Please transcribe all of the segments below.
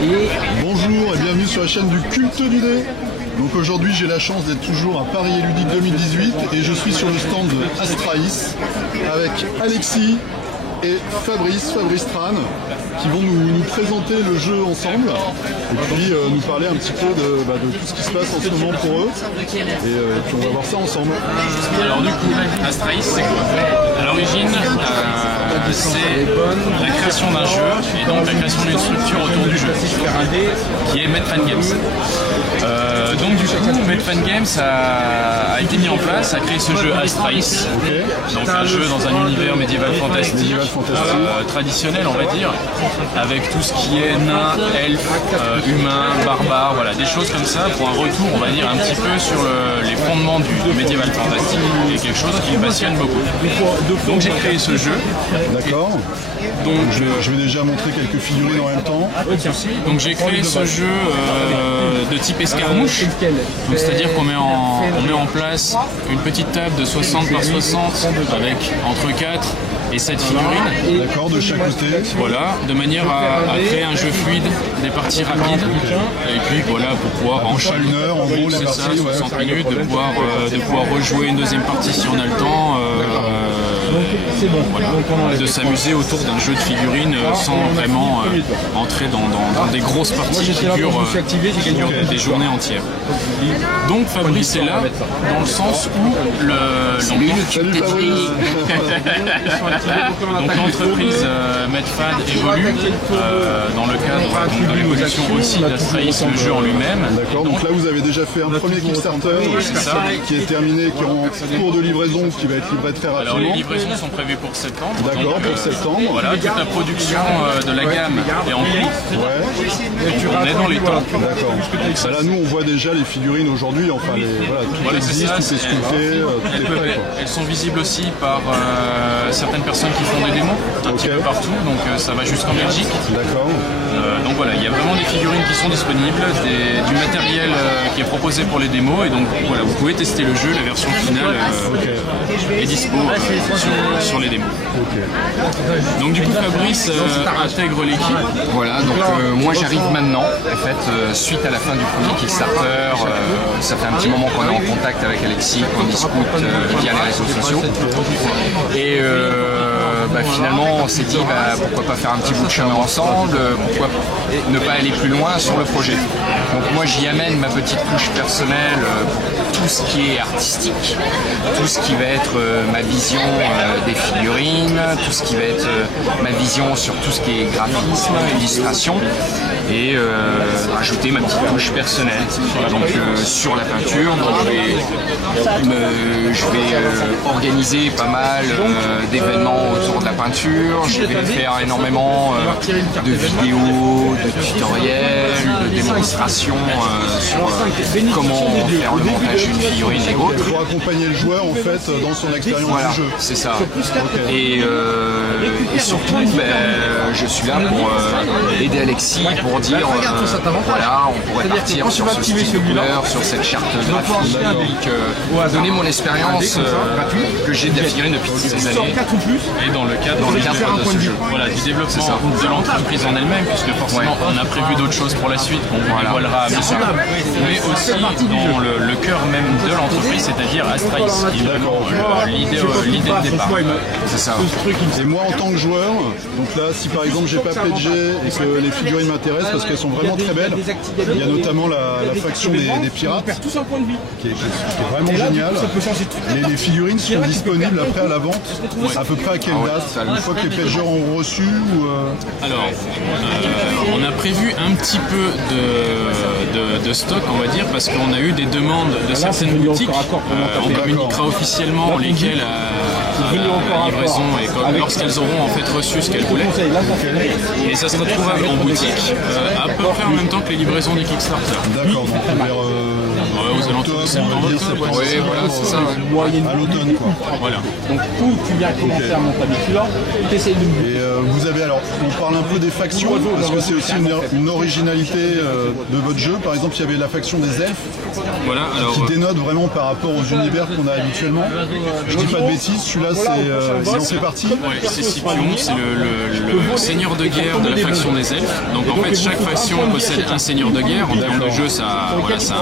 Bonjour et bienvenue sur la chaîne du Culte du Dé. Donc aujourd'hui j'ai la chance d'être toujours à Paris et Ludique 2018 et je suis sur le stand de Astraïs avec Alexis et Fabrice Tran qui vont nous présenter le jeu ensemble et puis nous parler un petit peu de tout ce qui se passe en ce moment pour eux et puis on va voir ça ensemble. Alors du coup, Astraïs c'est quoi? À l'origine c'est la création d'un jeu et donc la création d'une structure autour du jeu qui est Medfan Games. Donc du coup, Medfan Games a été mis en place, a créé ce jeu Astraïs, donc un jeu dans un univers médiéval fantastique, traditionnel on va dire, avec tout ce qui est nains, elfes, humains, barbares, voilà, des choses comme ça pour un retour on va dire un petit peu sur les fondements du médiéval fantastique et quelque chose qui me passionne beaucoup. Donc j'ai créé ce jeu. D'accord. Donc je vais déjà montrer quelques figurines en même temps. Donc j'ai créé ce jeu de type escarmouche, c'est-à-dire qu'on met en place une petite table de 60 par 60 avec entre 4 et 7 figurines. D'accord, de chaque côté. Voilà, de manière à créer un jeu fluide, des parties rapides, et puis voilà, pour pouvoir enchaîner une heure en gros les parties, 60 minutes, de pouvoir rejouer une deuxième partie si on a le temps. Voilà, de s'amuser autour d'un jeu de figurines sans vraiment entrer dans des grosses parties qui durent des journées entières. Donc Fabrice est là dans le sens où l'entreprise Medfan évolue dans le cadre de l'évolution aussi d'Astraïs, le jeu en lui-même. D'accord, donc là vous avez déjà fait un premier Kickstarter qui est terminé, qui est en cours de livraison, qui va être livré très rapidement. Alors les livraisons sont prévues pour septembre. D'accord, pour septembre. Voilà, toute la production de la gamme est en cours. Donc on est dans les temps. D'accord. Donc là nous on voit déjà les figurines aujourd'hui, enfin tout existe, tout est sculpté, tout est prêt. Elles sont visibles aussi par certaines personnes qui font des démos, un petit peu partout, donc ça va jusqu'en Belgique. D'accord. Donc voilà, il y a vraiment des figurines qui sont disponibles, du matériel qui est proposé pour les démos, et donc voilà, vous pouvez tester le jeu, la version finale est dispo sur les démos. Donc du coup Fabrice intègre l'équipe. Voilà, donc moi j'arrive maintenant, en fait, suite à la fin du premier Kickstarter, ça fait un petit moment qu'on est en contact avec Alexis, qu'on discute via les réseaux sociaux. Et finalement on s'est dit pourquoi pas faire un petit bout de chemin ensemble, pourquoi ne pas aller plus loin sur le projet. Donc moi j'y amène ma petite touche personnelle pour tout ce qui est artistique, tout ce qui va être ma vision des figurines, tout ce qui va être ma vision sur tout ce qui est graphisme, illustration, et rajouter ma petite touche personnelle. Donc sur la peinture, donc je vais organiser pas mal d'événements autour de la peinture, je vais faire énormément de vidéos, de tutoriels, de démonstrations sur comment faire le montage d'une figurine et autres. Pour accompagner le joueur en fait dans son expérience du jeu. C'est ça. Et surtout, je suis là pour aider Alexis pour dire voilà, on pourrait partir sur ce style de couleur, sur cette charte graphique, donner mon expérience que j'ai de la figurine depuis toutes ces années. Et dans le cadre de ce jeu. Voilà, du développement de l'entreprise en elle-même, puisque forcément on a prévu d'autres choses pour la suite qu'on vous dévoilera à mesure, mais aussi dans le cœur même de l'entreprise, c'est-à-dire Astraïs, qui est vraiment l'idée de départ. C'est ça. Et moi en tant que joueur, donc là si par exemple j'ai pas pledgé et que les figurines m'intéressent parce qu'elles sont vraiment très belles, il y a notamment la faction des pirates qui est vraiment géniale. Les figurines sont disponibles après à la vente, à peu près à quelle date? Une fois que les pledgeurs ont reçu Alors, on a prévu un petit peu de stock, on va dire, parce qu'on a eu des demandes de certaines boutiques. On communiquera officiellement lesquelles la livraison et lorsqu'elles auront en fait reçu ce qu'elles voulaient. Et ça sera trouvable en boutique à peu près en même temps que les livraisons des Kickstarter. D'accord, donc aux alentours de septembre-octobre. Oui, voilà, c'est ça. À l'automne, quoi. Voilà. Donc, où tu viens commencer à monter avec celui-là, tu essayes de me... Et vous avez alors, on parle un peu des factions, parce que c'est aussi une originalité de votre jeu. Par exemple, il y avait la faction des elfes, Voilà, alors, qui dénote vraiment par rapport aux univers qu'on a habituellement. Je dis pas de bêtises, celui-là, il en fait partie. ouais, c'est Scipion, c'est le seigneur de guerre de la faction des elfes. Donc en fait, chaque faction possède un seigneur de guerre. En termes de jeu, ça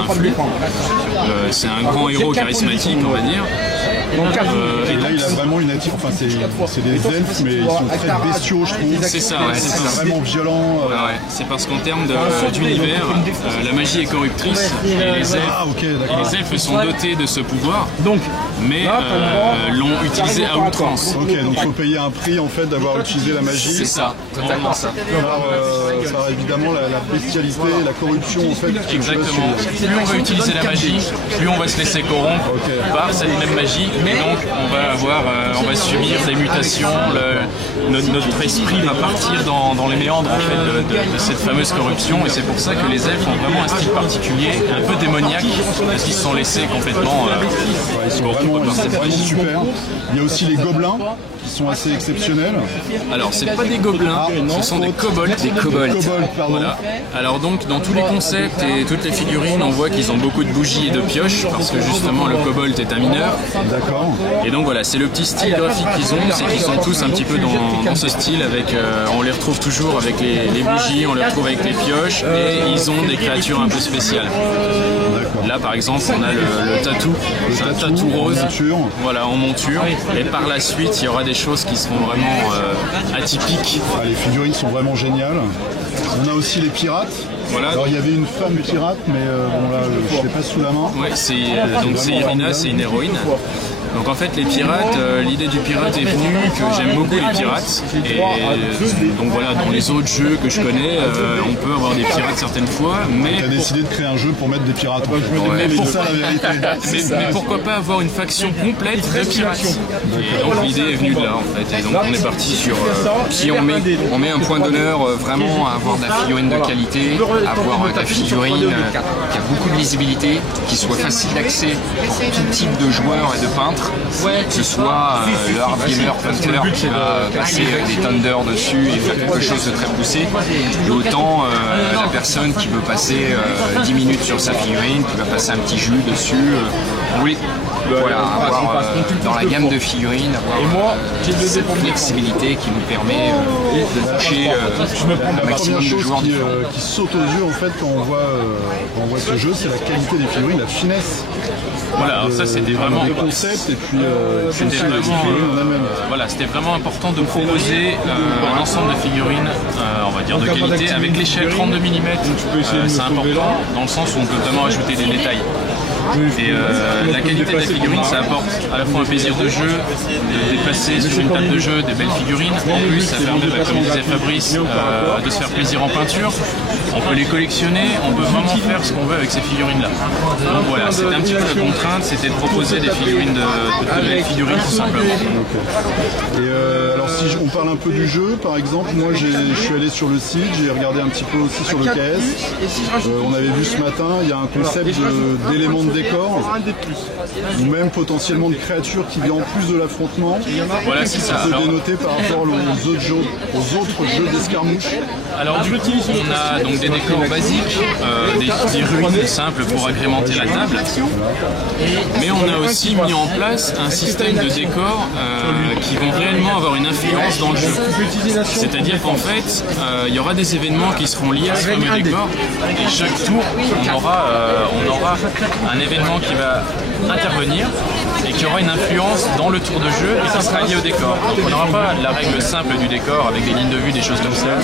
influe. C'est un grand héros charismatique, on va dire. Et là, il a vraiment une attitude. Enfin, c'est des elfes, mais ils sont très bestiaux, je trouve. C'est ça, ouais, c'est ça. Vraiment violent. Ouais, c'est parce qu'en termes d'univers, la magie est corruptrice et les elfes sont dotés de ce pouvoir, mais l'ont utilisé à outrance. Ok, donc il faut payer un prix en fait d'avoir utilisé la magie. C'est ça, totalement ça. Par évidemment la bestialité, la corruption en fait. Exactement. Plus on va utiliser la magie, plus on va se laisser corrompre par cette même magie, et donc on va subir des mutations. Notre esprit va partir dans les méandres en fait de cette fameuse corruption, et c'est pour ça que les elfes ont vraiment un style particulier, un peu démoniaque, parce qu'ils se sont laissés complètement. Ils sont c'est vraiment super. Il y a aussi les gobelins qui sont assez exceptionnels. Alors c'est pas des gobelins, ce sont des kobolds. Des kobolds. Voilà. Alors donc dans tous les concepts et toutes les figurines, on voit qu'ils ont beaucoup de bougies et de pioches parce que justement le kobold est un mineur. D'accord. Et donc voilà, c'est le petit style graphique qu'ils ont, c'est qu'ils sont tous un petit peu dans ce style avec, on les retrouve toujours avec les bougies, on les retrouve avec les pioches et ils ont des créatures un peu spéciales. Là par exemple on a le tatou, c'est un tatou rose, voilà, en monture, et par la suite il y aura des choses qui seront vraiment atypiques. Ah, les figurines sont vraiment géniales. On a aussi les pirates. Voilà. Alors il y avait une femme pirate, mais bon là je l'ai pas sous la main. Ouais, c'est Irina, c'est une héroïne. Donc en fait les pirates, l'idée du pirate est venue que j'aime beaucoup les pirates, et donc voilà, dans les autres jeux que je connais, on peut avoir des pirates certaines fois, mais Tu as décidé de créer un jeu pour mettre des pirates. Ouais, C'est ça la vérité. mais pourquoi pas avoir une faction complète de pirates. Et donc l'idée est venue de là en fait, et donc on est parti sur... Puis on met un point d'honneur vraiment à avoir de la figurine de qualité, à avoir de la figurine qui a beaucoup de lisibilité, qui soit facile d'accès pour tout type de joueurs et de peintres, que ce soit le hard gamer punter qui va passer des thunder dessus et faire quelque chose de très poussé, et autant la personne qui veut passer 10 minutes sur sa figurine, qui va passer un petit jus dessus. Voilà, avoir dans la gamme de figurines, avoir cette flexibilité qui nous permet de toucher un maximum de joueurs différents. Qui saute aux yeux en fait quand on voit ce jeu, c'est la qualité des figurines, la finesse. Voilà, alors ça c'était vraiment... des concepts et puis c'était vraiment important de proposer un ensemble de figurines, on va dire de qualité, avec l'échelle 32 mm, c'est important dans le sens où on peut vraiment ajouter des détails. Et la qualité de la figurine, ça apporte à la fois un plaisir de jeu, de déplacer sur une table de jeu des belles figurines. En plus, ça permet, comme disait Fabrice, de se faire plaisir en peinture. On peut les collectionner, on peut vraiment faire ce qu'on veut avec ces figurines-là. Donc voilà, c'était un petit peu la contrainte, c'était de proposer des figurines de belles figurines tout simplement. Et alors si on parle un peu du jeu, par exemple, moi je suis allé sur le site, j'ai regardé un petit peu aussi sur le KS. On avait vu ce matin, il y a un concept d'éléments de décor, ou même potentiellement de créatures qui viennent en plus de l'affrontement. Voilà, c'est ça. Ça peut dénoter par rapport aux autres jeux d'escarmouche. Alors du coup, on a donc des décors basiques, des ruines simples pour agrémenter la table, mais on a aussi mis en place un système de décors qui vont réellement avoir une influence dans le jeu. C'est-à-dire qu'en fait, il y aura des événements qui seront liés à ce fameux décor, et chaque tour, on aura un événement qui va intervenir et qui aura une influence dans le tour de jeu et qui sera lié au décor. Donc on n'aura pas la règle simple du décor avec des lignes de vue, des choses comme ça,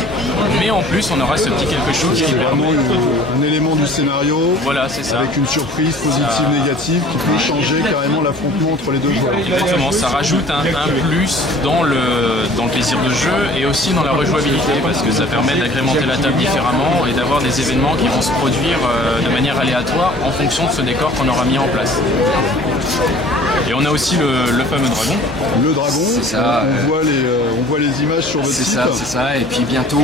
mais en plus on aura ce petit quelque chose qui permet... un élément du scénario, voilà, c'est ça, avec une surprise positive, négative qui peut changer carrément l'affrontement entre les deux joueurs. Exactement, ça rajoute un plus dans le plaisir de jeu et aussi dans la rejouabilité, parce que ça permet d'agrémenter la table différemment et d'avoir des événements qui vont se produire de manière aléatoire en fonction de ce décor qu'on aura mis en place. Et on a aussi le fameux dragon. Le dragon, ça, on voit les images sur votre C'est site. ça, c'est ça. Et puis bientôt,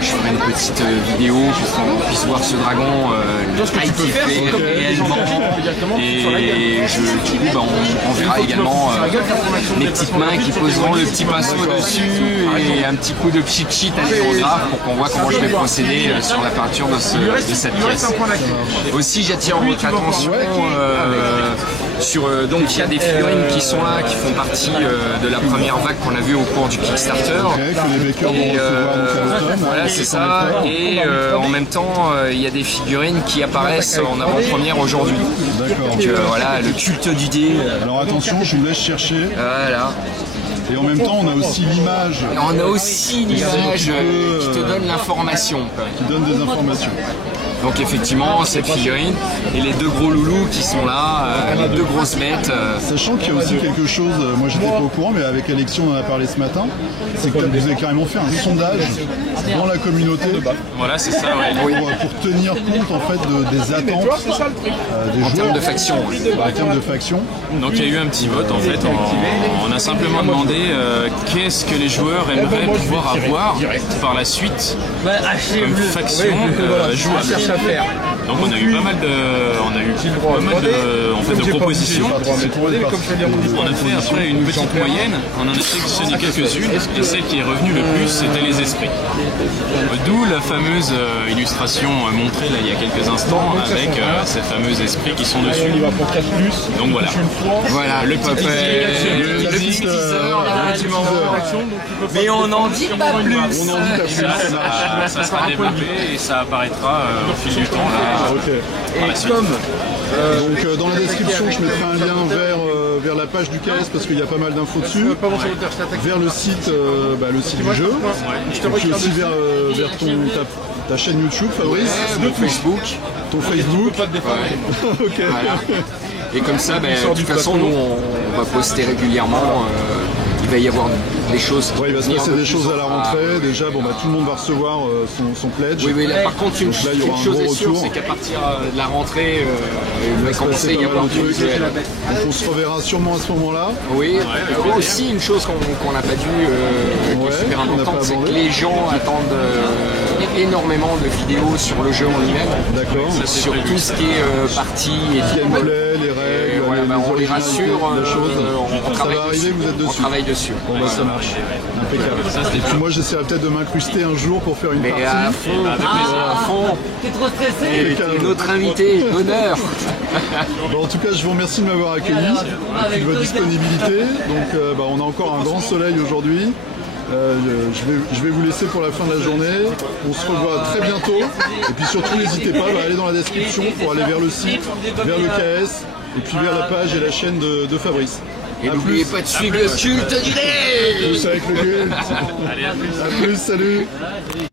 je ferai une petite vidéo pour qu'on puisse voir ce dragon réellement. Et du coup, on verra également mes petites mains qui poseront le petit pinceau dessus et un petit coup de cheat à l'aérographe pour qu'on voit comment je vais procéder sur la peinture de cette pièce. Aussi, j'attire votre attention sur donc il y a des figurines qui sont là, qui font partie de la première vague qu'on a vue au cours du Kickstarter. Que les bakers vont recevoir donc à l'automne. Voilà, c'est ça. Et en même temps, il y a des figurines qui apparaissent en avant-première aujourd'hui. D'accord. Donc voilà, le culte du dé. Alors attention, je vous laisse chercher. Voilà. Et en même temps, on a aussi l'image Et on a aussi l'image qui te donne l'information. qui donne des informations. Donc effectivement, cette figurine et les deux gros loulous qui sont là, les deux grosses bêtes. Sachant qu'il y a aussi quelque chose, moi j'étais pas au courant, mais avec Alexis on en a parlé ce matin, c'est que vous avez carrément fait un sondage dans la communauté Voilà, c'est ça, ouais. pour tenir compte en fait des attentes des En joueurs termes de faction. en termes de faction. Donc il y a eu un petit vote en fait. On a simplement demandé qu'est-ce que les joueurs aimeraient pouvoir avoir par la suite comme faction jouable. Donc on a eu pas mal de, en fait, de propositions. On a fait après une petite moyenne, on en a sélectionné quelques-unes et celle qui est revenue le plus c'était les esprits. D'où la fameuse illustration montrée là il y a quelques instants avec ces fameux esprits qui sont dessus. Donc voilà. Voilà, le puppet, le petit teaser, là, du moment. Mais on n'en dit pas plus. On en dit pas plus. Ça sera développé et ça apparaîtra au fil du temps là, par la suite. Donc dans la description je mettrai un lien vers la page du KS parce qu'il y a pas mal d'infos dessus, vers le site du jeu, et puis aussi vers ta chaîne YouTube Fabrice, Mon Facebook. ton Facebook. Ok. Voilà. Et comme ça, de toute façon, nous on va poster régulièrement. Il va y avoir des choses. Ouais, il va se passer des choses à la rentrée. Déjà, tout le monde va recevoir son pledge. Oui, là, par contre, une là, il y aura un chose gros est sûre, retour. c'est qu'à partir de la rentrée, il va Se commencer passer à y pas avoir mal du de trucs. visuel. Donc on se reverra sûrement à ce moment-là. Oui, aussi une chose qu'on n'a pas dit, qui Ouais, est super qu'on n'a importante, pas c'est que abordé. les gens attendent énormément de vidéos sur le jeu en lui-même. D'accord. Sur tout ce qui est partie et Gameplay, les règles, voilà, les on les rassure, la chose. on Ça travaille va arriver, dessus. vous êtes On dessus. travaille dessus. Bon bah ça marche. Impeccable. Et puis moi j'essaierai peut-être de m'incruster un jour pour faire une Mais partie. à fond, T'es trop stressé. et notre invité, d'honneur. Bon, en tout cas, je vous remercie de m'avoir accueilli et de votre disponibilité. Donc, on a encore un grand soleil aujourd'hui. Je vais vous laisser pour la fin de la journée. On se revoit très bientôt. Et puis surtout, n'hésitez pas à aller dans la description pour aller vers le site, vers le KS, et puis vers la page et la chaîne de Fabrice. Et n'oubliez pas de suivre le culte du dé. Plus avec le gueule. Allez, à plus. À plus, salut.